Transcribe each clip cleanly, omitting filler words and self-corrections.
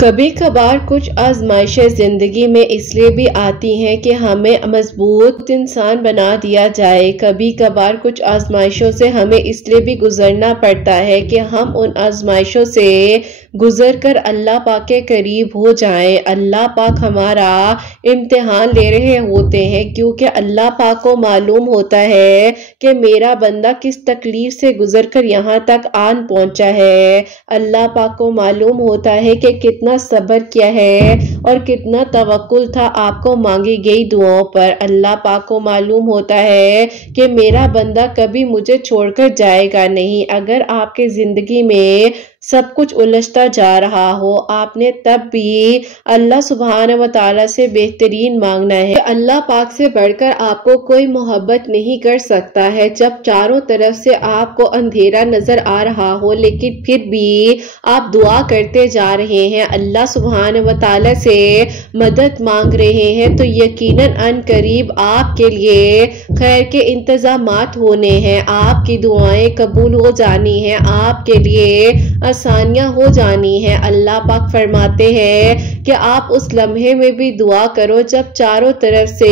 कभी कभार कुछ आजमाइशें ज़िंदगी में इसलिए भी आती हैं कि हमें मजबूत इंसान बना दिया जाए। कभी कभार कुछ आजमाइशों से हमें इसलिए भी गुजरना पड़ता है कि हम उन आजमाइशों से गुजर कर अल्लाह पाक के करीब हो जाएं। अल्लाह पाक हमारा इम्तिहान ले रहे होते हैं, क्योंकि अल्लाह पाक को मालूम होता है कि मेरा बंदा किस तकलीफ से गुजर कर यहाँ तक आन पहुंचा है। अल्लाह पाक को मालूम होता है कि कितना सब्र किया है और कितना तवक्कुल था आपको मांगी गई दुआओं पर। अल्लाह पाक को मालूम होता है कि मेरा बंदा कभी मुझे छोड़कर जाएगा नहीं। अगर आपके जिंदगी में सब कुछ उलझता जा रहा हो, आपने तब भी अल्लाह सुब्हान व तआला से बेहतरीन मांगना है। अल्लाह पाक से बढ़कर आपको कोई मोहब्बत नहीं कर सकता है। जब चारों तरफ से आपको अंधेरा नजर आ रहा हो, लेकिन फिर भी आप दुआ करते जा रहे हैं, अल्लाह सुब्हान व तआला से मदद मांग रहे हैं, तो यकीनन अन करीब आपके लिए खैर के इंतजामात होने हैं। आपकी दुआएं कबूल हो जानी हैं, आपके लिए आसानियां हो जानी है। अल्लाह पाक फरमाते हैं कि आप उस लम्हे में भी दुआ करो जब चारों तरफ से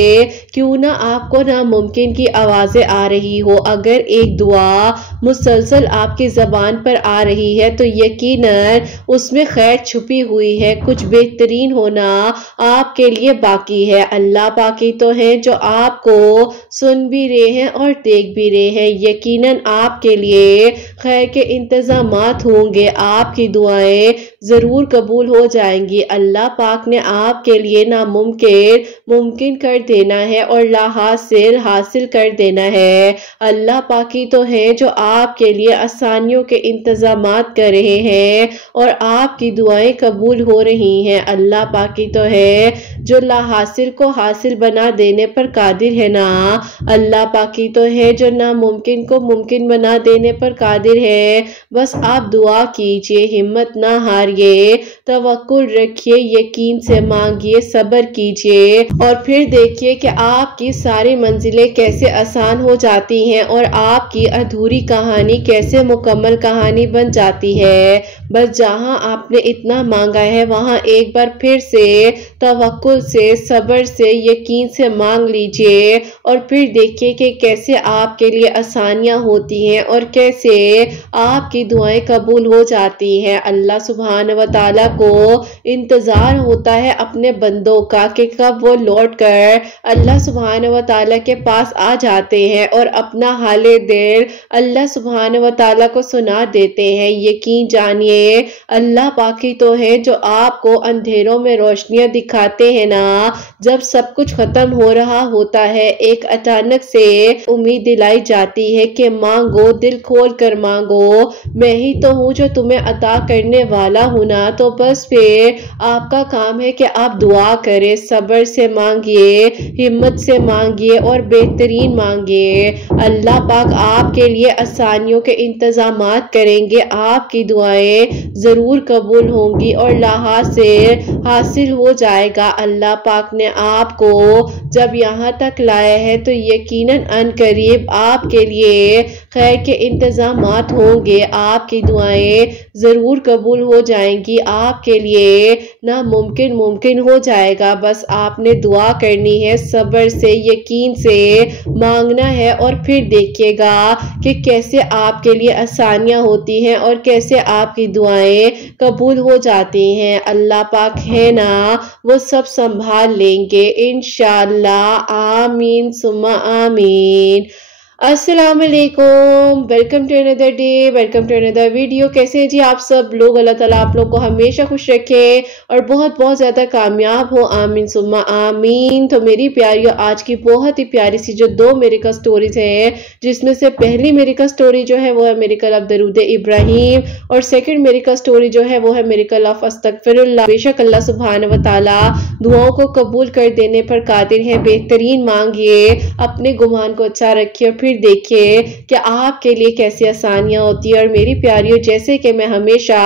क्यों ना आपको नामुमकिन की आवाजें आ रही हो। अगर एक दुआ मुसलसल आपकी जबान पर आ रही है तो यकीनन उसमें खैर छुपी हुई है, कुछ बेहतरीन होना आपके लिए बाकी है। अल्लाह पाक ही तो है जो आपको सुन भी रहे हैं और देख भी रहे हैं। यकीनन आपके लिए खैर के इंतजामात होंगे, आपकी दुआएं जरूर कबूल हो जाएंगी। अल्लाह पाक ने आपके लिए नामुमकिन मुमकिन कर देना है और लाहासिल हासिल कर देना है। अल्लाह पाक ही तो है जो आपके लिए आसानियों के इंतजामात कर रहे हैं और आपकी दुआएं कबूल हो रही हैं। अल्लाह पाक ही तो है जो लाहासिल को हासिल बना देने पर कादिर है ना। अल्लाह पाक ही तो है जो नामुमकिन को मुमकिन बना देने पर कादिर है। बस आप दुआ कीजिए, हिम्मत ना हारिए, तवक्कुल रखिए, यकीन से मांगिए, सब्र कीजिए और फिर देखिए कि आपकी सारी मंजिलें कैसे आसान हो जाती हैं और आपकी अधूरी कहानी कैसे मुकम्मल कहानी बन जाती है। बस जहां आपने इतना मांगा है वहां एक बार फिर से तवक्कुल से, सब्र से, यकीन से मांग लीजिए और फिर देखिए कि कैसे आपके लिए आसानियां होती हैं और कैसे आपकी दुआएं कबूल हो जाती हैं। अल्लाह सुब्हान व तआला को इंतजार होता है अपने बंदों का कि कब वो लौट कर अल्लाह सुब्हान व तआला के पास आ जाते हैं और अपना हाले दिल अल्लाह सुब्हान व तआला को सुना देते हैं। यकीन जानिए अल्लाह पाक ही तो है जो आपको अंधेरों में रोशनियां दिखाते हैं ना। जब सब कुछ खत्म हो रहा होता है, एक अचानक से उम्मीद दिलाई जाती है कि मांगो, दिल खोल कर मांगो, मैं ही तो हूँ जो तुम्हें अता करने वाला हूँ ना। तो बस फिर आपका काम है कि आप दुआ करें, सब्र से मांगिए, हिम्मत से मांगिए और बेहतरीन मांगिए। अल्लाह पाक आपके लिए आसानियों के इंतजामात करेंगे, आपकी दुआएं जरूर कबूल होंगी और लाहा से हासिल हो जाएगा। अल्लाह पाक ने आपको जब यहाँ तक लाया है तो यकीनन अन करीब आपके लिए खैर के इंतजामात होंगे, आपकी दुआएं जरूर कबूल हो जाएंगी, आपके लिए नामुमकिन मुमकिन हो जाएगा। बस आपने दुआ करनी है, सब्र से, यकीन से मांगना है और फिर देखिएगा कि कैसे आपके लिए आसानियां होती हैं और कैसे आपकी दुआएं कबूल हो जाती हैं। अल्लाह पाक है ना, वो सब संभाल लेंगे इंशाअल्लाह। आमीन सुम्मा आमीन। अस्सलाम वालेकुम, welcome to another day, welcome to another video. कैसे हैं जी आप सब लोग? अल्लाह ताला आप लोग को हमेशा खुश रखे और बहुत बहुत ज़्यादा कामयाब हो, आमीन सुम्मा आमीन। तो मेरी प्यारियों, आज की बहुत ही प्यारी सी जो दो मेरिकल स्टोरीज हैं, जिसमें से पहली मेरिकल स्टोरी जो है वो है मेरिकल ऑफ दरूद इब्राहिम और सेकेंड मेरिकल स्टोरी जो है वो है मेरिकल ऑफ अस्तगफिरुल्लाह। बेशक अल्लाह सुब्हान व तआला दुआओं को कबूल कर देने पर कादिर है। बेहतरीन मांगिए, अपने गुमान को अच्छा रखिए, फिर फिर देखिए कि आपके लिए कैसी आसानियां होती है। और मेरी प्यारियों, जैसे कि मैं हमेशा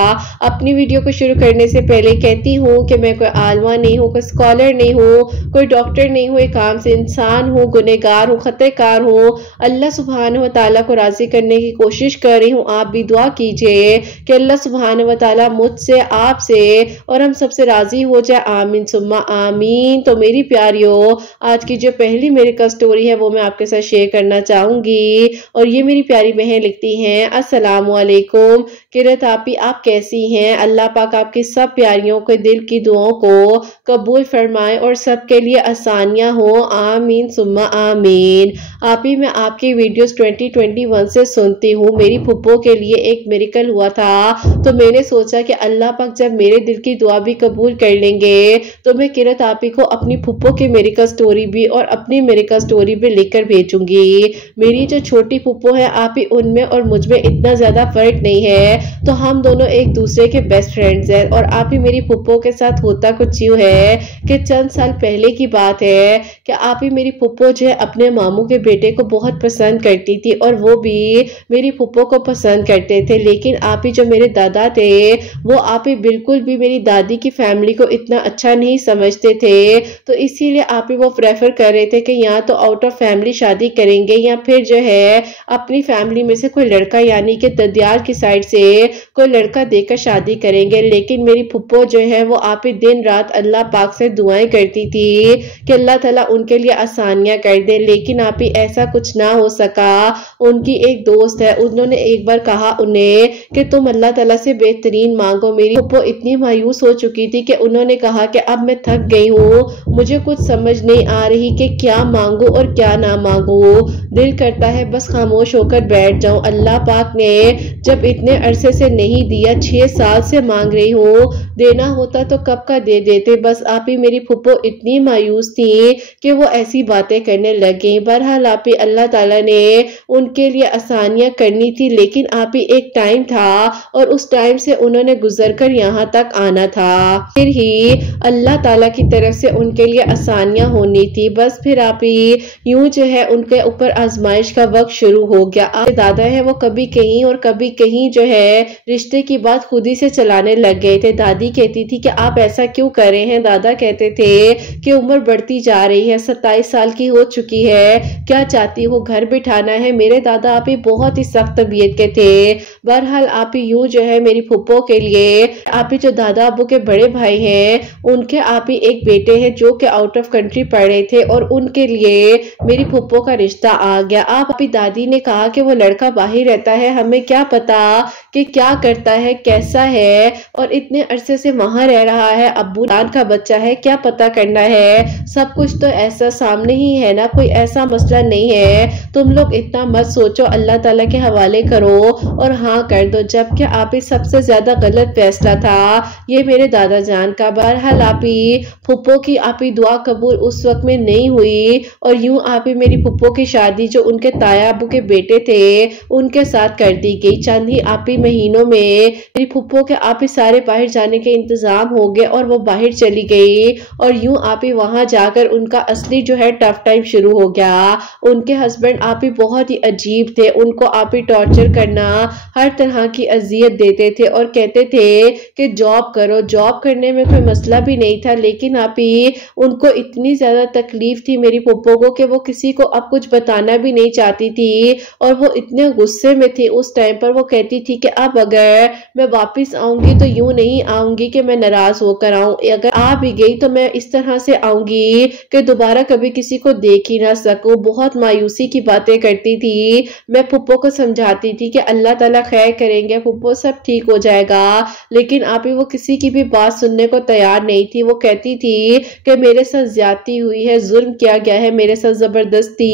अपनी वीडियो को शुरू करने से पहले कहती हूँ कि मैं कोई आलमा नहीं हूँ, कोई स्कॉलर नहीं हूँ, कोई डॉक्टर नहीं हूँ, एक आम से इंसान हूँ, गुनहगार हूँ, खतकार हूँ। अल्लाह सुब्हानहू व तआला को राजी करने की कोशिश कर रही हूँ। आप भी दुआ कीजिए कि अल्लाह सुब्हानहू व तआला मुझसे, आपसे और हम सबसे राजी हो जाए। आमीन सुम्मा आमीन। तो मेरी प्यारियों, आज की जो पहली मेरी का स्टोरी है वो मैं आपके साथ शेयर करना चाहूंगी। और ये मेरी प्यारी बहन लिखती हैं, अस्सलामु अलैकुम किरत आपी, आप कैसी हैं? अल्लाह पाक आपकी सब प्यारियों के दिल की दुआओं को कबूल फरमाए और सबके लिए आसानियां हो। आमीन सुम्मा आमीन। आपी, मैं आपकी वीडियोस 2021 से सुनती हूँ। मेरी फुप्पो के लिए एक मिरेकल हुआ था, तो मैंने सोचा कि अल्लाह पाक जब मेरे दिल की दुआ भी कबूल कर लेंगे तो मैं किरत आपी को अपनी फुप्पो की मिरेकल स्टोरी भी और अपनी मिरेकल स्टोरी भी लिखकर भेजूंगी। मेरी जो छोटी फुप्पो है आपी, उनमें और मुझ में इतना ज्यादा फर्क नहीं है, तो हम दोनों एक दूसरे के बेस्ट फ्रेंड्स हैं। और आपी, मेरी फुप्पो के साथ होता कुछ यूं है कि चंद साल पहले की बात है कि आपी मेरी फुप्पो जो है अपने मामू के बेटे को बहुत पसंद करती थी और वो भी मेरी फुप्पो को पसंद करते थे। लेकिन आपी जो मेरे दादा थे वो आपी बिल्कुल भी मेरी दादी की फैमिली को इतना अच्छा नहीं समझते थे, तो इसीलिए आपी वो प्रेफर कर रहे थे कि या तो आउट ऑफ फैमिली शादी करेंगे या फिर जो है अपनी फैमिली में से कोई लड़का यानी कि ददियाल की साइड से कोई लड़का देकर शादी करेंगे। लेकिन मेरी फुप्पो जो है वो आपी दिन रात अल्लाह पाक से दुआएं करती थी कि अल्लाह ताला उनके लिए आसानियां कर दे। लेकिन आपी ऐसा कुछ ना हो सका। उनकी एक दोस्त है, उन्होंने एक बार कहा उन्हें कि तुम अल्लाह ताला से बेहतरीन मांगो। मेरी फुप्पो इतनी मायूस हो चुकी थी कि उन्होंने कहा कि अब मैं थक गई हूँ, मुझे कुछ समझ नहीं आ रही कि क्या मांगू और क्या ना मांगू। दिल करता है बस खामोश होकर बैठ जाऊं। अल्लाह पाक ने जब इतने अरसे से नहीं दिया, 6 साल से मांग रही हूँ, देना होता तो कब का दे देते। बस आप ही मेरी फुप्पो इतनी मायूस थी कि वो ऐसी बातें करने लग गई। बहरहाल आप ही अल्लाह ताला ने उनके लिए आसानियां करनी थी, लेकिन आप ही एक टाइम था और उस टाइम से उन्होंने गुजर कर यहाँ तक आना था। फिर ही अल्लाह ताला की तरफ से उनके लिए आसानियां होनी थी। बस फिर आप ही यूं जो है उनके ऊपर आजमाइश का वक्त शुरू हो गया। आपके दादा है वो कभी कहीं और कभी कहीं जो है रिश्ते की बात खुद ही से चलाने लग गए थे। दादी कहती थी कि आप ऐसा क्यों कर रहे हैं? दादा कहते थे कि उम्र बढ़ती जा रही है, 27 साल की हो चुकी है, क्या चाहती हो, घर बिठाना है। मेरे दादा आप ही बहुत ही सख्त तबीयत के थे। बहरहाल आप ही यूं जो है मेरी फुप्पो के लिए, आप ही जो दादा अबू के बड़े भाई हैं उनके आप ही एक बेटे हैं जो कि आउट ऑफ कंट्री पढ़ रहे थे और उनके लिए मेरी फुप्पो का रिश्ता आ गया। आप ही दादी ने कहा कि वो लड़का बाहर रहता है, हमें क्या पता कि क्या करता है, कैसा है, और इतने अरसे से वहां रह रहा है, अब्बू जान का बच्चा है, क्या पता करना है। सब कुछ तो ऐसा सामने ही है ना, कोई ऐसा मसला नहीं है, तुम लोग इतना मत सोचो, अल्लाह ताला के हवाले करो और हाँ कर दो। जबकि आप ही सबसे ज्यादा गलत फैसला था ये मेरे दादा जान का। बहरहाल आप ही फुप्पो की आप ही दुआ कबूल उस वक्त में नहीं हुई और यूं आप ही मेरी फुप्पो की शादी जो उनके ताया अबू के बेटे थे उनके साथ कर दी गई। चंद ही आप ही महीनों में मेरी फुप्पो के आप ही सारे बाहर जाने के इंतजाम हो गए और वो बाहर चली गई और यूं आप ही वहां जाकर उनका असली जो है टफ टाइम शुरू हो गया। उनके हस्बैंड आप ही बहुत ही अजीब थे, उनको आप ही टॉर्चर करना, हर तरह की अजियत देते थे और कहते थे कि जॉब करो। जॉब करने में कोई मसला भी नहीं था, लेकिन आप ही उनको इतनी ज्यादा तकलीफ थी मेरी फुप्पो को कि वो किसी को अब कुछ बताना भी नहीं चाहती थी और वो इतने गुस्से में थी उस टाइम पर। वो कहती थी कि अब अगर मैं वापस आऊंगी तो यूं नहीं आऊंगी कि मैं नाराज होकर आऊं, अगर आ भी गई तो मैं इस तरह से आऊंगी कि दोबारा कभी किसी को देख ही ना सकूं। बहुत मायूसी की बातें करती थी। मैं फुप्पो को समझाती थी कि अल्लाह ताला खैर करेंगे, फुप्पो सब ठीक हो जाएगा, लेकिन आप ही वो किसी की भी बात सुनने को तैयार नहीं थी। वो कहती थी कि मेरे साथ ज्यादती हुई है, जुल्म किया गया है, मेरे साथ जबरदस्ती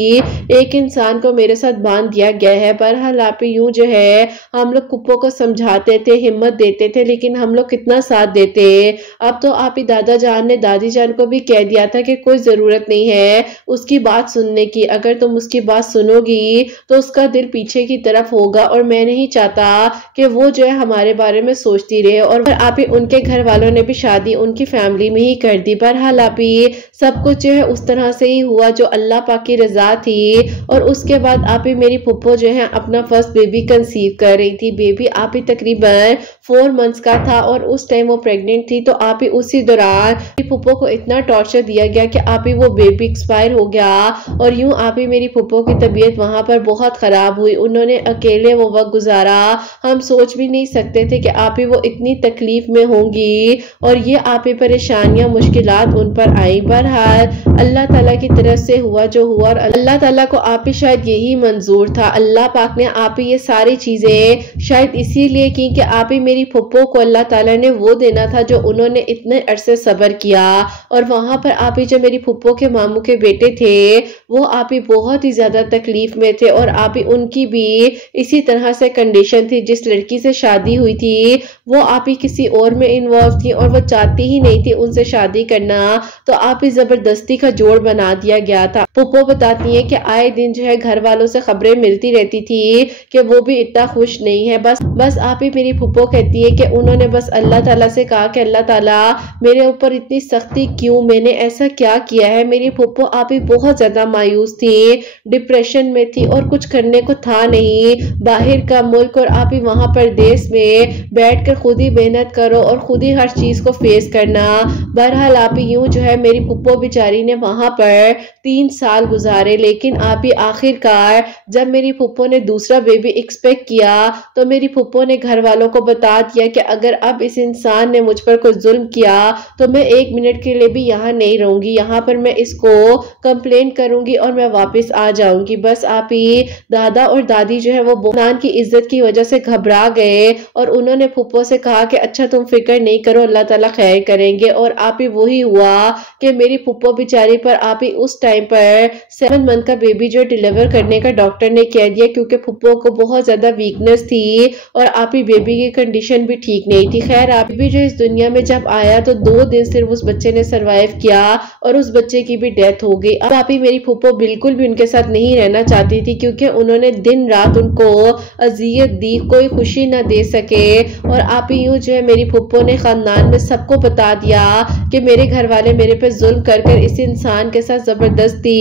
एक इंसान को मेरे साथ बांध दिया गया है। बहरहाल आप ही यूं जो है हम लोग फुप्पो को समझाते थे, हिम्मत देते थे, लेकिन हम लोग कितना साथ देते। अब तो आप ही दादा जान ने दादी जान को भी कह दिया था कि कोई जरूरत नहीं है उसकी बात सुनने की, अगर तुम उसकी बात सुनोगी तो उसका दिल पीछे की तरफ होगा और मैं नहीं चाहता कि वो जो है हमारे बारे में सोचती रहे। और आप ही उनके घर वालों ने भी शादी उनकी फैमिली में ही कर दी। बहरहाल आप ही सब कुछ जो है उस तरह से ही हुआ जो अल्लाह पाक की रजा थी और और उसके बाद आप ही मेरी फुप्पो जो है अपना फर्स्ट बेबी कंसीव कर रही थी। बेबी आप ही तकरीबन 4 मंथ्स का था और उस टाइम वो प्रेग्नेंट थी। तो आप ही उसी दौरान फुप्पो को इतना टॉर्चर दिया गया कि आप ही वो बेबी एक्सपायर हो गया और यूं आप ही मेरी फुप्पो की तबीयत वहां पर बहुत खराब हुई। उन्होंने अकेले वो वक्त गुजारा, हम सोच भी नहीं सकते थे कि आप ही वो इतनी तकलीफ में होंगी और ये आप ही परेशानियां मुश्किलात उन पर आई। बहरहाल अल्लाह ताला की तरफ से हुआ जो हुआ और अल्लाह ताला को आप ही शायद यही मंजूर था। अल्लाह पाक ने आप ही ये सारी चीजें शायद इसीलिए की कि आप ही मेरी फुप्पो को अल्लाह ताला ने वो देना था जो उन्होंने इतने अरसे सब्र किया। और वहां पर आप ही जो मेरी फुप्पो के मामू के बेटे थे वो आप ही बहुत ही ज्यादा तकलीफ में थे और आप ही उनकी भी इसी तरह से कंडीशन थी। जिस लड़की से शादी हुई थी वो आप ही किसी और में इन्वॉल्व थी और वो चाहती ही नहीं थी उनसे शादी करना, तो आप ही जबरदस्ती का जोड़ बना दिया गया था। फुप्पो बताती है कि आए दिन जो है घर वालों से खबरें मिलती रहती थी कि वो भी इतना खुश नहीं है। बस आप ही मेरी फुप्पो कहती है कि उन्होंने बस अल्लाह ताला से कहा कि अल्लाह ताला मेरे ऊपर इतनी सख्ती क्यों, मैंने ऐसा क्या किया है। मेरी फुप्पो आप ही बहुत ज्यादा मायूस थी, डिप्रेशन में थी और कुछ करने को था नहीं। बाहर का मुल्क और आप ही वहां पर देश में बैठकर खुद ही मेहनत करो और खुद ही हर चीज को फेस करना। बहरहाल आप ही यूं जो है मेरी फुप्पो बेचारी ने वहां पर 3 साल गुजारे, लेकिन आप ही आखिरकार जब मेरी फुप्पो ने दूसरा बेबी एक्सपेक्ट किया तो मेरी फुप्पो ने घर वालों को बता दिया कि अगर अब इस इंसान ने मुझ पर कोई जुल्म किया तो मैं 1 मिनट के लिए भी यहाँ नहीं रहूंगी, यहाँ पर मैं इसको कंप्लेंट करूंगी और मैं वापस आ जाऊंगी। बस आप ही दादा और दादी जो है वो नान की इज्जत की वजह से घबरा गए और उन्होंने फुप्पो से कहा कि अच्छा तुम फिक्र नहीं करो, अल्लाह ताला खैर करेंगे। और आप ही वही हुआ कि मेरी फुप्पो बेचारी पर आप ही उस टाइम पर 7 मंथ का बेबी जो डिलीवर करने का डॉक्टर ने कह दिया, क्योंकि फुप्पो को बहुत ज्यादा वीकनेस थी और आप ही बेबी की कंडीशन भी ठीक नहीं थी। खैर आप भी जो इस दुनिया में जब आया तो 2 दिन सिर्फ उस बच्चे ने सरवाइव किया और उस बच्चे की भी डेथ हो गई। अब आप ही मेरी फुप्पो बिल्कुल भी उनके साथ नहीं रहना चाहती थी क्योंकि उन्होंने दिन रात उनको अजियत दी, कोई खुशी ना दे सके। और आप ही यूं जो है मेरी फुप्पो ने खानदान में सबको बता दिया कि मेरे घर वाले मेरे पे जुल्म कर कर इस इंसान के साथ जबरदस्ती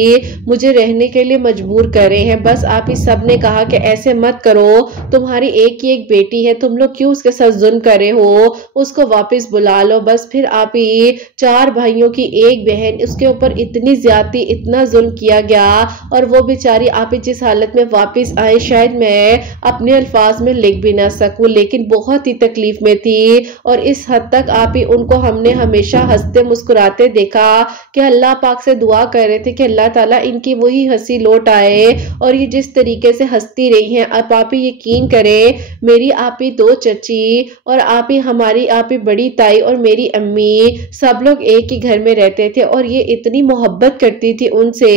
मुझे रहने के लिए मजबूर कर रहे हैं। बस आप ही सब ने कहा कि ऐसे मत करो, तुम्हारी एक ही एक बेटी है, तुम लोग क्यों उसके साथ जुल्म कर रहे हो, उसको वापस बुला लो। बस फिर आप ही 4 भाइयों की एक बहन, उसके ऊपर इतनी ज्यादती इतना जुल्म किया गया और वो बेचारी आप ही जिस हालत में वापस आए शायद मैं अपने अल्फाज में लिख भी ना सकूं, लेकिन बहुत ही तकलीफ में थी। और इस हद तक आप ही उनको हमने हमेशा हंसते मुस्कुराते देखा कि अल्लाह पाक से दुआ कर रहे थे कि अल्लाह ताला इनकी वही हंसी लौट आए। और ये जिस तरीके से हंसती रही हैं, अब आप ही यकीन करें मेरी आप ही 2 चची और आप ही हमारी आप ही बड़ी ताई और मेरी अम्मी सब लोग एक ही घर में रहते थे और ये इतनी मोहब्बत करती थी उनसे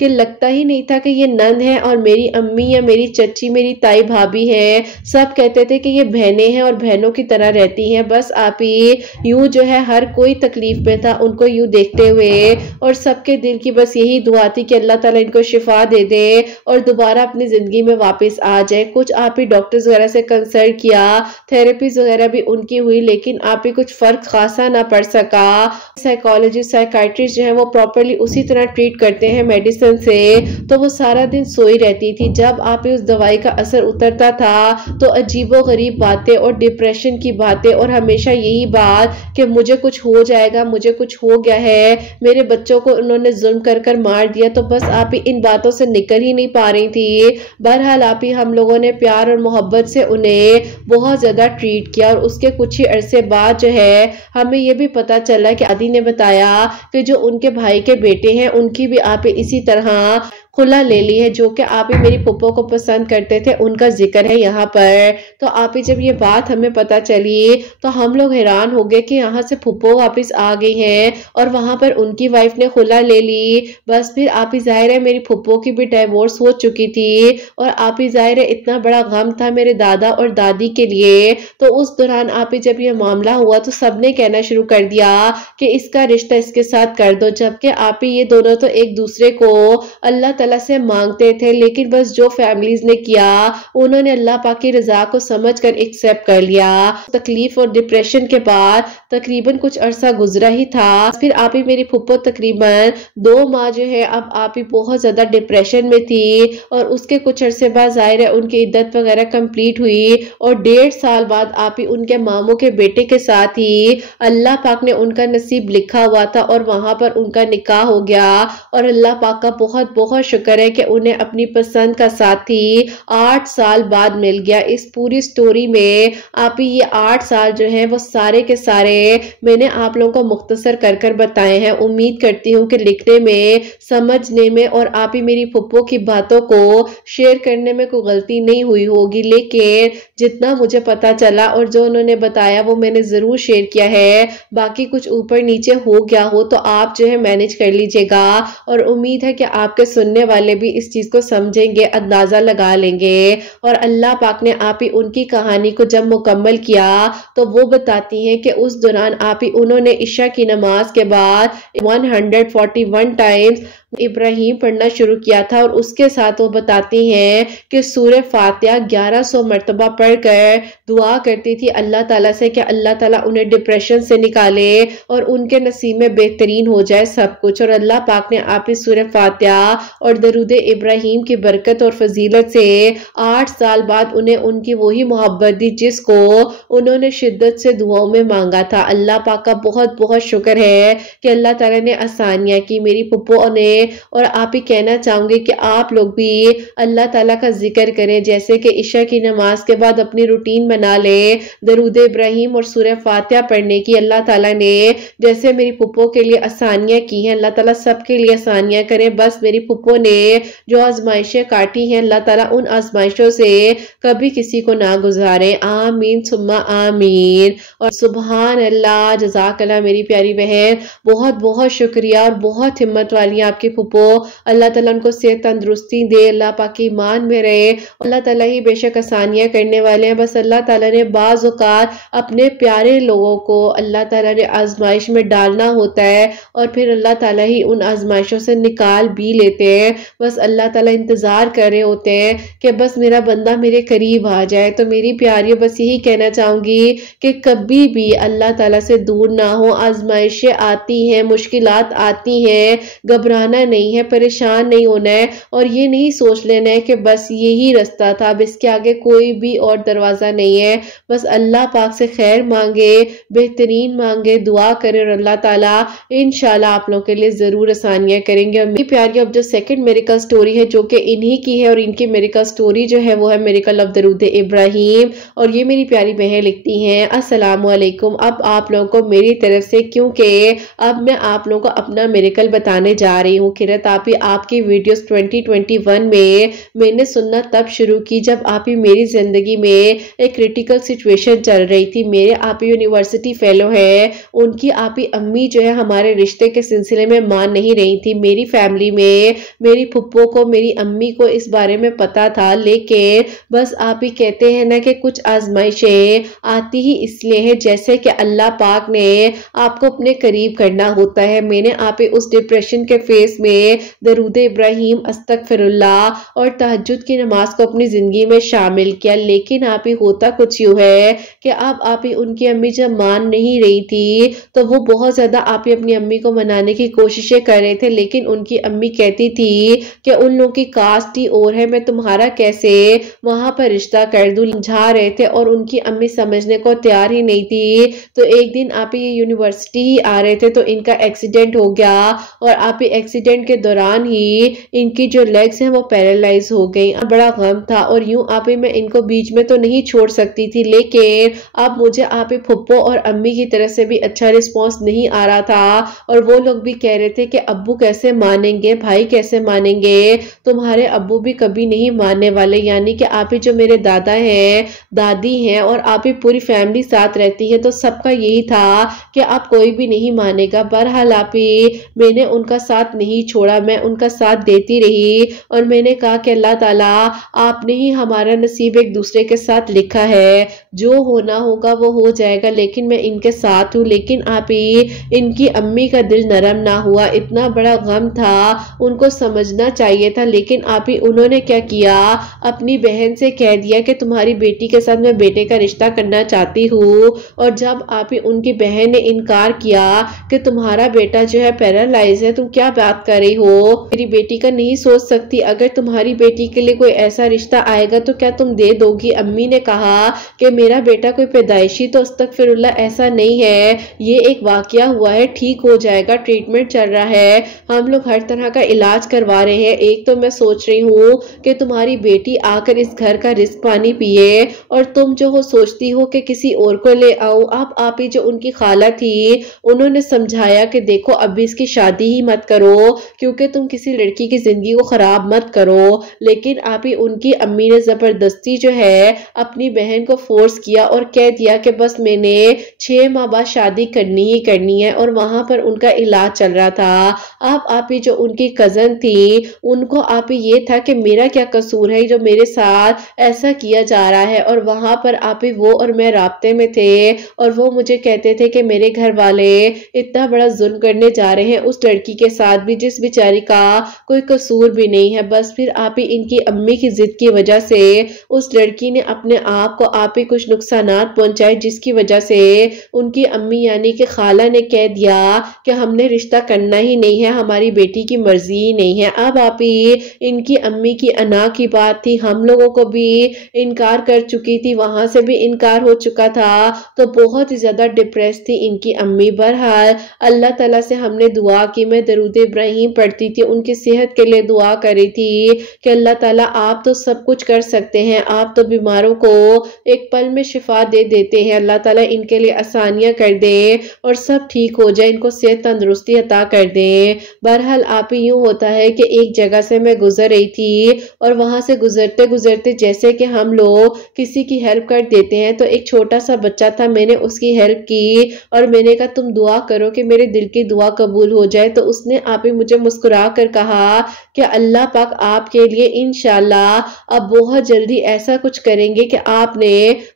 कि लगता ही नहीं था कि ये नंद है और मेरी अम्मी या मेरी चची मेरी ताई भाभी है। सब कहते थे कि ये बहनें हैं और बहनों की तरह रहती हैं। बस आप ही यूं जो है हर कोई तकलीफ में था उनको यूं देखते हुए और सबके दिल की बस यही दुआ थी कि अल्लाह ताला इनको शिफा दे दे और दोबारा अपनी जिंदगी में वापस आ जाए। कुछ आप ही डॉक्टर्स वगैरह से कंसल्ट किया, थेरेपीज वगैरह भी उनकी हुई, लेकिन आप ही कुछ फर्क खासा ना पड़ सका। साइकोलॉजिस्ट साइकाइट्रिस्ट जो है वो प्रॉपरली उसी तरह ट्रीट करते हैं मेडिसिन से, तो वो सारा दिन सोई रहती थी। जब आप ही उस दवाई का असर उतरता था तो अजीबो गरीब बातें और डिप्रेशन की बातें और हमेशा यही बात कि मुझे कुछ हो जाएगा, मुझे कुछ हो गया है, मेरे बच्चों को उन्होंने जुल्म कर कर मार दिया। तो बस आप ही इन बातों से निकल ही नहीं पा रही थी। बहरहाल आप ही हम लोगों ने प्यार और मोहब्बत से उन्हें बहुत ज्यादा ट्रीट किया और उसके कुछ ही अरसे बाद जो है हमें ये भी पता चला कि आदि ने बताया कि जो उनके भाई के बेटे हैं उनकी भी आप ही इसी तरह खुला ले ली है, जो कि आप ही मेरी फुप्पो को पसंद करते थे, उनका जिक्र है यहाँ पर। तो आप ही जब ये बात हमें पता चली तो हम लोग हैरान हो गए कि यहाँ से फुप्पो वापस आ गई हैं और वहां पर उनकी वाइफ ने खुला ले ली। बस फिर आप ही जाहिर है मेरी फुप्पो की भी डिवोर्स हो चुकी थी और आप ही जाहिर है इतना बड़ा गम था मेरे दादा और दादी के लिए। तो उस दौरान आप ही जब ये मामला हुआ तो सबने कहना शुरू कर दिया कि इसका रिश्ता इसके साथ कर दो, जबकि आप ही ये दोनों तो एक दूसरे को अल्लाह ताला से मांगते थे, लेकिन बस जो फैमिलीज ने किया उन्होंने अल्लाह पाक की रजा को समझकर एक्सेप्ट कर लिया। तकलीफ और डिप्रेशन के बाद तकरीबन कुछ अरसा गुजरा ही था, फिर आप ही मेरी फुप्पो तकरीबन 2 माह जो है अब आप ही बहुत ज्यादा डिप्रेशन में थी और उसके कुछ अरसे बाद जाहिर है उनकी इद्दत वगैरह कंप्लीट हुई और 1.5 साल बाद आप ही उनके मामू के बेटे के साथ ही अल्लाह पाक ने उनका नसीब लिखा हुआ था और वहां पर उनका निकाह हो गया। और अल्लाह पाक का बहुत बहुत शुक्र है कि उन्हें अपनी पसंद का साथी 8 साल बाद मिल गया। इस पूरी स्टोरी में आप ही ये 8 साल जो है वो सारे के सारे मैंने आप लोगों को मुख्तसर कर कर बताए हैं। उम्मीद करती हूँ कि लिखने में, समझने में और आप ही मेरी फुप्पो की बातों को शेयर करने में कोई गलती नहीं हुई होगी, लेकिन जितना मुझे पता चला और जो उन्होंने बताया वो मैंने जरूर शेयर किया है। बाकी कुछ ऊपर नीचे हो गया हो तो आप जो है मैनेज कर लीजिएगा और उम्मीद है कि आपके सुनने वाले भी इस चीज को समझेंगे, अंदाजा लगा लेंगे। और अल्लाह पाक ने आप ही उनकी कहानी को जब मुकम्मल किया तो वो बताती हैं कि उस दौरान आप ही उन्होंने इशा की नमाज के बाद 141 टाइम्स इब्राहिम पढ़ना शुरू किया था और उसके साथ वो बताती हैं कि सूरह फातिहा 1100 मरतबा पढ़कर दुआ करती थी अल्लाह ताला से कि अल्लाह ताला उन्हें डिप्रेशन से निकाले और उनके नसीब में बेहतरीन हो जाए सब कुछ। और अल्लाह पाक ने आप इस सूरह फातिहा और दरूद इब्राहिम की बरकत और फजीलत से 8 साल बाद उन्हें उनकी वही मोहब्बत दी जिसको उन्होंने शिद्दत से दुआओं में मांगा था। अल्लाह पाक का बहुत बहुत शुक्र है कि अल्लाह ताला ने आसानियां की मेरी फुप्पो ने। और आप ही कहना चाहूंगी कि आप लोग भी अल्लाह ताला का जिक्र करें, जैसे कि इशा की नमाज के बाद अपनी रूटीन बना ले दरूद इब्राहिम और सूरह फातिहा पढ़ने की। अल्लाह ताला ने जैसे मेरी फुप्पो के लिए आसानियां की हैं, अल्लाह ताला सबके लिए आसानियां करे। बस मेरी फुप्पो ने जो आजमाइशें काटी हैं अल्लाह ताला उन आजमाइशों से कभी किसी को ना गुजारे। आमीन सुम्मा आमीन। और सुबहान अल्लाह, जज़ाकल्लाह मेरी प्यारी बहन, बहुत बहुत शुक्रिया और बहुत हिम्मत वाली आपकी फुप्पो। अल्लाह ताला उनको सेहत तंदुरुस्ती दे, अल्लाह पाक की ईमान में रहे। अल्लाह ताला ही बेशक आसानियां करने वाले हैं। बस अल्लाह ताला ने बाज़ औक़ात अपने प्यारे लोगों को अल्लाह ताला ने आजमाइश में डालना होता है और फिर अल्लाह ताला ही उन आजमाइशों से निकाल भी लेते हैं। बस अल्लाह ताला इंतजार कर रहे होते हैं कि बस मेरा बंदा मेरे करीब आ जाए। तो मेरी प्यारियों, बस यही कहना चाहूंगी कि कभी भी अल्लाह ताला से दूर ना हो। आजमाइशें आती हैं, मुश्किलात आती हैं, घबराना नहीं है, परेशान नहीं होना है और ये नहीं सोच लेना है कि बस यही रास्ता था, अब इसके आगे कोई भी और दरवाजा नहीं है। बस अल्लाह पाक से खैर मांगे, बेहतरीन मांगे, दुआ करें और अल्लाह ताला इंशाल्लाह आप लोगों के लिए जरूर आसानियां करेंगे। और मेरी प्यारियों, अब जो सेकंड मेरिकल स्टोरी है जो कि इन्हीं की है और इनकी मेरिकल स्टोरी जो है वो है मेरिकल ऑफ दरूद इब्राहिम। और ये मेरी प्यारी बहन लिखती हैं, अस्सलाम वालेकुम। अब आप लोगों को मेरी तरफ से, क्योंकि अब मैं आप लोगों को अपना मेरिकल बताने जा रही हूँ। किरत आप ही आपकी वीडियोस 2021 में मैंने सुनना तब शुरू की जब आप ही मेरी जिंदगी में एक क्रिटिकल सिचुएशन चल रही थी। मेरे आप ही यूनिवर्सिटी फेलो है, उनकी आप ही अम्मी जो है हमारे रिश्ते के सिलसिले में मान नहीं रही थी। मेरी फैमिली में मेरी फुप्पो को, मेरी अम्मी को इस बारे में पता था, लेकिन बस आप ही कहते हैं ना कि कुछ आजमाइशें आती ही इसलिए है जैसे कि अल्लाह पाक ने आपको अपने करीब करना होता है। मैंने आप ही उस डिप्रेशन के फेस में दरूद इब्राहिम, अस्तगफिरुल्लाह और तहज्जुद की नमाज को अपनी जिंदगी में शामिल किया। लेकिन आप ही होता कुछ यूं है कि अब आप ही उनकी अम्मी जब मान नहीं रही थी तो वो बहुत ज्यादा आप ही अपनी अम्मी को मनाने की कोशिशें कर रहे थे, लेकिन उनकी अम्मी कहती थी कि उन लोगों की कास्ट ही और है, मैं तुम्हारा कैसे वहां पर रिश्ता कर दूं। समझा रहे थे और उनकी अम्मी समझने को तैयार ही नहीं थी। तो एक दिन आप ही यूनिवर्सिटी ही आ रहे थे तो इनका एक्सीडेंट हो गया और आप ही एक्सीडेंट के दौरान ही इनकी जो लेग्स हैं वो पैरालाइज हो गई। बड़ा गम था और यूं आप ही मैं इनको बीच में तो नहीं छोड़ सकती थी, लेकिन अब मुझे आप ही फुप्पो और अम्मी की तरफ से भी अच्छा रिस्पॉन्स नहीं आ रहा था और वो लोग भी कह रहे थे कि अब्बू कैसे मानेंगे, भाई कैसे मानेंगे, तुम्हारे अब्बू भी कभी नहीं मानने वाले। यानी कि आप ही जो मेरे दादा हैं, दादी हैं और आप ही पूरी फैमिली साथ रहती है तो सबका यही था कि आप कोई भी नहीं मानेगा। बहरहाल आप ही मैंने उनका साथ नहीं नहीं छोड़ा, मैं उनका साथ देती रही और मैंने कहा कि अल्लाह ताला आपने ही हमारा नसीब एक दूसरे के साथ लिखा है, जो होना होगा वो हो जाएगा, लेकिन मैं इनके साथ हूँ। लेकिन आप ही इनकी अम्मी का दिल नरम ना हुआ, इतना बड़ा गम था, उनको समझना चाहिए था, लेकिन आप ही उन्होंने क्या किया, अपनी बहन से कह दिया कि तुम्हारी बेटी के साथ मैं बेटे का रिश्ता करना चाहती हूँ। और जब आप ही उनकी बहन ने इनकार किया कि तुम्हारा बेटा जो है पैरालाइज है, तुम क्या बात कर रही हो, मेरी बेटी का नहीं सोच सकती, अगर तुम्हारी बेटी के लिए कोई ऐसा रिश्ता आएगा तो क्या तुम दे दोगी। अम्मी ने कहा कि मेरा बेटा कोई पैदाइशी तो अस्तगफिरुल्लाह ऐसा नहीं है, ये एक वाकया हुआ है, ठीक हो जाएगा, ट्रीटमेंट चल रहा है, हम लोग हर तरह का इलाज करवा रहे हैं। एक तो मैं सोच रही हूँ कि तुम्हारी बेटी आकर इस घर का रिस्क पानी पिए और तुम जो हो सोचती हो कि किसी और को ले आओ। आप ही जो उनकी खाला थी उन्होंने समझाया कि देखो अभी इसकी शादी ही मत करो क्योंकि तुम किसी लड़की की जिंदगी को खराब मत करो। लेकिन आप ही उनकी अम्मी ने जबरदस्ती जो है अपनी बहन को फोर्स किया और कह दिया कि बस मैंने 6 माह बाद शादी करनी ही करनी है। और वहां पर उनका इलाज चल रहा था। आप ही जो उनकी कजन थी उनको आप ही ये था कि मेरा क्या कसूर है जो मेरे साथ ऐसा किया जा रहा है। और वहां पर आप ही वो और मैं राब्ते में थे और वो मुझे कहते थे कि मेरे घर वाले इतना बड़ा जुल्म करने जा रहे हैं उस लड़की के साथ भी जिस बेचारी का कोई कसूर भी नहीं है। बस फिर आप ही इनकी अम्मी की जिद की वजह से उस लड़की ने अपने आप को आप ही कुछ नुकसानात पहुंचाए जिसकी वजह से उनकी अम्मी यानी कि खाला ने कह दिया कि हमने रिश्ता करना ही नहीं है, हमारी बेटी की मर्जी ही नहीं है। अब आप ही इनकी अम्मी की अना की बात थी, हम लोगों को भी इनकार कर चुकी थी, वहां से भी इनकार हो चुका था, तो बहुत ही ज्यादा डिप्रेस थी इनकी अम्मी। बहरहाल अल्लाह ताला से हमने दुआ की, मैं दरूद इब्राहिम पढ़ती थी, उनकी सेहत के लिए दुआ करी थी कि अल्लाह ताला आप तो सब कुछ कर सकते हैं, आप तो बीमारों को एक पल में शिफा दे देते हैं, अल्लाह ताला इनके लिए आसानियां कर दे और सब ठीक हो जाए, इनको सेहत तंदुरुस्ती अता कर दे। बहरहाल आप ही यूं होता है कि एक जगह से मैं गुजर रही थी और वहां से गुजरते गुजरते जैसे कि हम लोग किसी की हेल्प कर देते हैं तो एक छोटा सा बच्चा था, मैंने उसकी हेल्प की और मैंने कहा तुम दुआ करो कि मेरे दिल की दुआ कबूल हो जाए। तो उसने आप ही मुझे मुस्कुरा कर कहा कि अल्लाह पाक आपके लिए इंशाल्लाह अब बहुत जल्दी ऐसा कुछ करेंगे कि आपने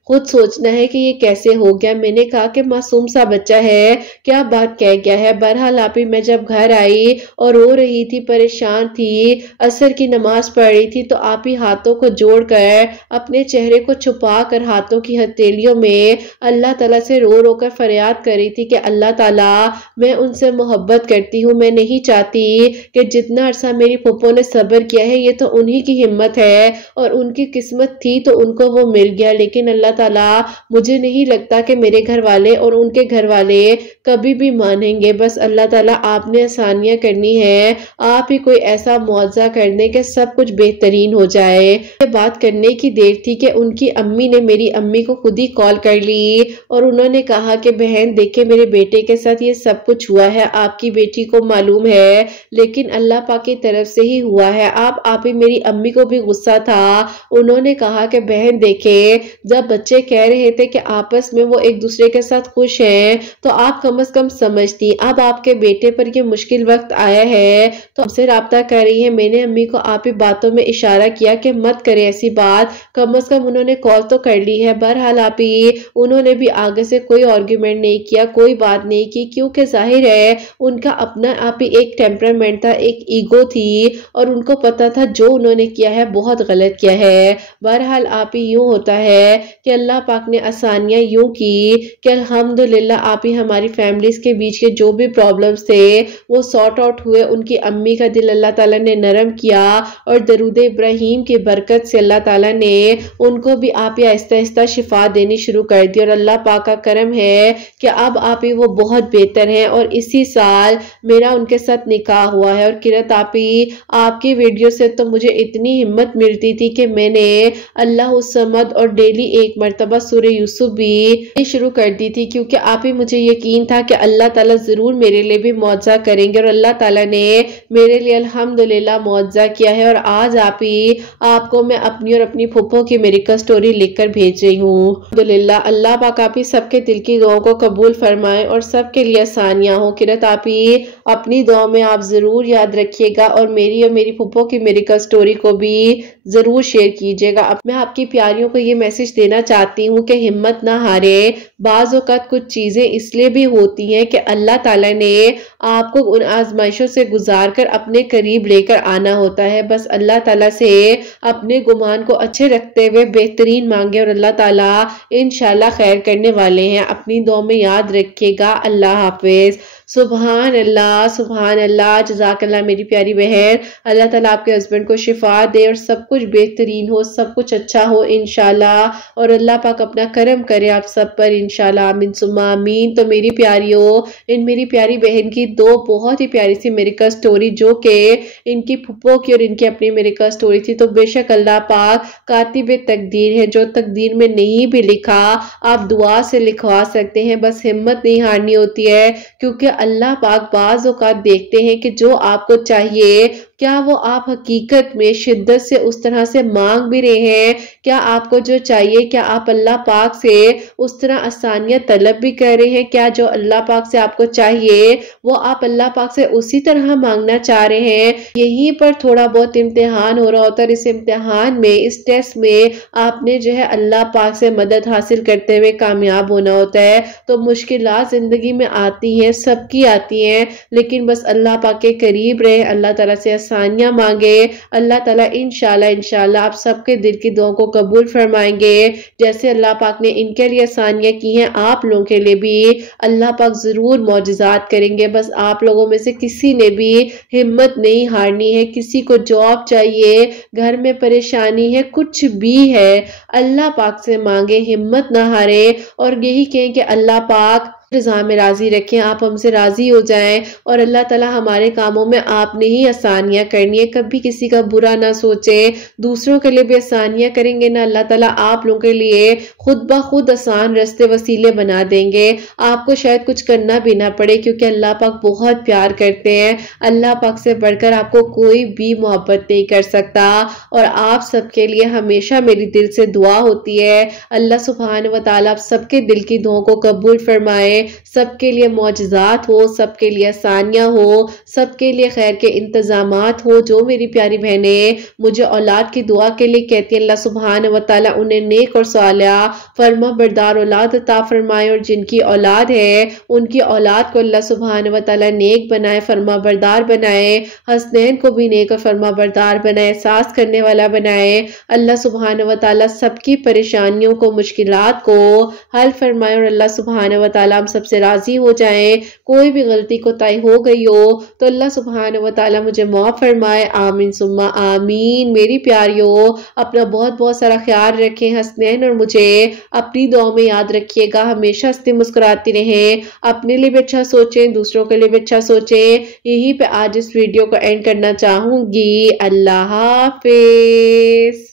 खुद सोचना है कि ये कैसे हो गया। मैंने कहा कि मासूम सा बच्चा है, क्या बात कह गया है। बहरहाल आप ही मैं जब घर आई और रो रही थी, परेशान थी, असर की नमाज पढ़ रही थी, तो आप ही हाथों को जोड़कर अपने चेहरे को छुपा कर हाथों की हथेलियों में अल्लाह ताला से रो रो कर फरियाद कर रही थी कि अल्लाह ताला मैं उनसे मोहब्बत करती हूँ, मैं नहीं चाहती कि जितना अरसा मेरी फूफो ने सब्र किया है ये तो उन्हीं की हिम्मत है और उनकी किस्मत थी तो उनको वो मिल गया, लेकिन अल्लाह ताला मुझे नहीं लगता कि मेरे घर वाले और उनके घर वाले कभी भी मानेंगे। बस अल्लाह ताला आपने आसानियां करनी है, आप ही कोई ऐसा मुआवजा कर दें कि सब कुछ बेहतरीन हो जाए। ये बात करने की देर थी कि उनकी अम्मी ने मेरी अम्मी को खुद ही कॉल कर ली और उन्होंने कहा कि बहन देखे मेरे बेटे के साथ ये सब कुछ हुआ है, आपकी बेटी को मालूम है लेकिन अल्लाह पाक की तरफ से ही हुआ है। आप ही मेरी अम्मी को भी गुस्सा था, उन्होंने कहा कि बहन देखे जब बच्चे कह रहे थे कि आपस में वो एक दूसरे के साथ खुश हैं तो आप कम से कम समझती, अब आपके बेटे पर ये मुश्किल वक्त आया है तो हमसे राब्ता कर रही है। मैंने अम्मी को आप ही बातों में इशारा किया कि मत करे ऐसी बात, कम से कम उन्होंने कॉल तो कर ली है। बहरहाल आप ही उन्होंने भी आगे से कोई आर्ग्यूमेंट नहीं किया, कोई बात नहीं की, क्योंकि जाहिर है उनका अपना आप ही एक टेम्परामेंट था, एक ईगो थी और उनको पता था जो उन्होंने किया है बहुत गलत किया है। बहरहाल आप ही यूं होता है कि अल्लाह पाक ने आसानियां यूं की कि अल्हम्दुलिल्लाह आप ही हमारी फैमिलीज के बीच के जो भी प्रॉब्लम्स थे वो सॉर्ट आउट हुए। उनकी अम्मी का दिल अल्लाह ताला ने नरम किया और दरूद इब्राहिम की बरकत से अल्लाह ताला ने उनको भी आप ही आहिस्ता आहिस्ता शिफा देनी शुरू कर दी और अल्लाह पाक का करम है कि अब आप ही वो बहुत बेहतर हैं और इसी साल मेरा उनके साथ निकाह हुआ है। और किरत आप ही आपकी वीडियो से तो मुझे इतनी हिम्मत मिलती थी कि मैंने अल्लाह उस समद और डेली एक मरतबा सूरह यूसुफ भी शुरू कर दी थी, क्योंकि आप ही मुझे यकीन था कि अल्लाह ताला जरूर मेरे लिए भी मुआवजा करेंगे और अल्लाह ताला ने मेरे लिए अल्हम्दुलिल्लाह मुआवजा किया है। और आज आप ही आपको मैं अपनी और अपनी फूफो की मेडिकल स्टोरी लिखकर भेज रही हूँ। अल्हम्दुलिल्लाह अल्लाह पाक आप ही सबके दिल की दुआओं को कबूल फरमाए और सबके लिए आसानियां हो। किरत आप ही अपनी दुआ में आप ज़रूर याद रखिएगा और मेरी फूफो की मेडिकल स्टोरी को भी ज़रूर शेयर कीजिएगा। अब मैं आपकी प्यारियों को ये मैसेज देना चाहती हूँ कि हिम्मत ना हारे। बाज़ औक़ात कुछ चीज़ें इसलिए भी होती हैं कि अल्लाह ताला ने आपको उन आजमाइशों से गुजार कर अपने करीब लेकर आना होता है। बस अल्लाह ताला से अपने गुमान को अच्छे रखते हुए बेहतरीन मांगे और अल्लाह ताला इंशाल्लाह खैर करने वाले हैं। अपनी दुआ में याद रखिएगा। अल्लाह हाफिज। सुभान अल्लाह जज़ाकल्लाह मेरी प्यारी बहन। अल्लाह ताला आपके हस्बैंड को शिफा दे और सब कुछ बेहतरीन हो, सब कुछ अच्छा हो इंशाल्लाह, और अल्लाह पाक अपना करम करे आप सब पर इंशाल्लाह। आमीन सुम्मा आमीन। तो मेरी प्यारियों, इन मेरी प्यारी बहन की दो बहुत ही प्यारी सी मेडिकल स्टोरी जो कि इनकी फुप्पो की और इनकी अपनी मेडिकल स्टोरी थी। तो बेशक अल्लाह पाक कातिब तकदीर है, जो तकदीर में नहीं भी लिखा आप दुआ से लिखवा सकते हैं। बस हिम्मत नहीं हारनी होती है, क्योंकि अल्लाह पाक बाज़ औक़ात देखते हैं कि जो आपको चाहिए क्या वो आप हकीकत में शिद्दत से उस तरह से मांग भी रहे हैं, क्या आपको जो चाहिए क्या आप अल्लाह पाक से उस तरह आसानियां तलब भी कर रहे हैं, क्या जो अल्लाह पाक से आपको चाहिए वो आप अल्लाह पाक से उसी तरह मांगना चाह रहे हैं। यहीं पर थोड़ा बहुत इम्तिहान हो रहा होता है। इस इम्तिहान में, इस टेस्ट में आपने जो है अल्लाह पाक से मदद हासिल करते हुए कामयाब होना होता है। तो मुश्किलात जिंदगी में आती हैं, सबकी आती हैं, लेकिन बस अल्लाह पाक के करीब रहे, अल्लाह ताला से आसानियां मांगे। अल्लाह ताला इंशाल्लाह आप सबके दिल की दुआओं को कबूल फरमाएंगे। जैसे अल्लाह पाक ने इनके लिए आसानियां की हैं, आप लोगों के लिए भी अल्लाह पाक जरूर मौजिज़ात करेंगे। बस आप लोगों में से किसी ने भी हिम्मत नहीं हारनी है। किसी को जॉब चाहिए, घर में परेशानी है, कुछ भी है, अल्लाह पाक से मांगे, हिम्मत ना हारे और यही कहें कि अल्लाह पाक रज़ा में राजी रखें, आप हमसे राजी हो जाएं और अल्लाह ताला हमारे कामों में आपने ही आसानियां करनी है। कभी किसी का बुरा ना सोचें, दूसरों के लिए भी आसानियां करेंगे ना अल्लाह ताला आप लोगों के लिए खुद ब खुद आसान रास्ते वसीले बना देंगे। आपको शायद कुछ करना भी ना पड़े, क्योंकि अल्लाह पाक बहुत प्यार करते हैं। अल्लाह पाक से बढ़कर आपको कोई भी मोहब्बत नहीं कर सकता। और आप सबके लिए हमेशा मेरी दिल से दुआ होती है, अल्लाह सुब्हान व तआला आप सबके दिल की दुआओं को कबूल फरमाए, सबके लिए मौजिज़ात हो, सबके लिए आसानियां हो, सबके लिए खैर के इंतजामात हो। जो मेरी प्यारी बहनें मुझे औलाद की दुआ के लिए कहती है, अल्लाह सुब्हान व तआला उन्हें नेक और सालिहा फरमा बरदार औलाद अता फरमाए, और जिनकी औलाद है उनकी औलाद को अल्लाह सुब्हान व तआला नेक बनाए, फरमा बरदार बनाए, हसनैन को भी नेक और फरमा बरदार बनाए, सास करने वाला बनाए। अल्लाह सुब्हान व तआला सबकी परेशानियों को, मुश्किलात को हल फरमाए और अल्लाह सुब्हान व तआला सबसे राजी हो जाए। कोई भी गलती कोताही हो गई हो तो अल्लाह सुब्हानहू व तआला मुझे माफ फरमाए। आमीन सुम्मा आमीन। मेरी प्यारियों, अपना बहुत बहुत सारा ख्याल रखें। हसनैन और मुझे अपनी दुआ में याद रखिएगा। हमेशा हंसते मुस्कुराती रहें, अपने लिए भी अच्छा सोचें, दूसरों के लिए भी अच्छा सोचें। यहीं पे आज इस वीडियो को एंड करना चाहूंगी। अल्लाह हाफिज।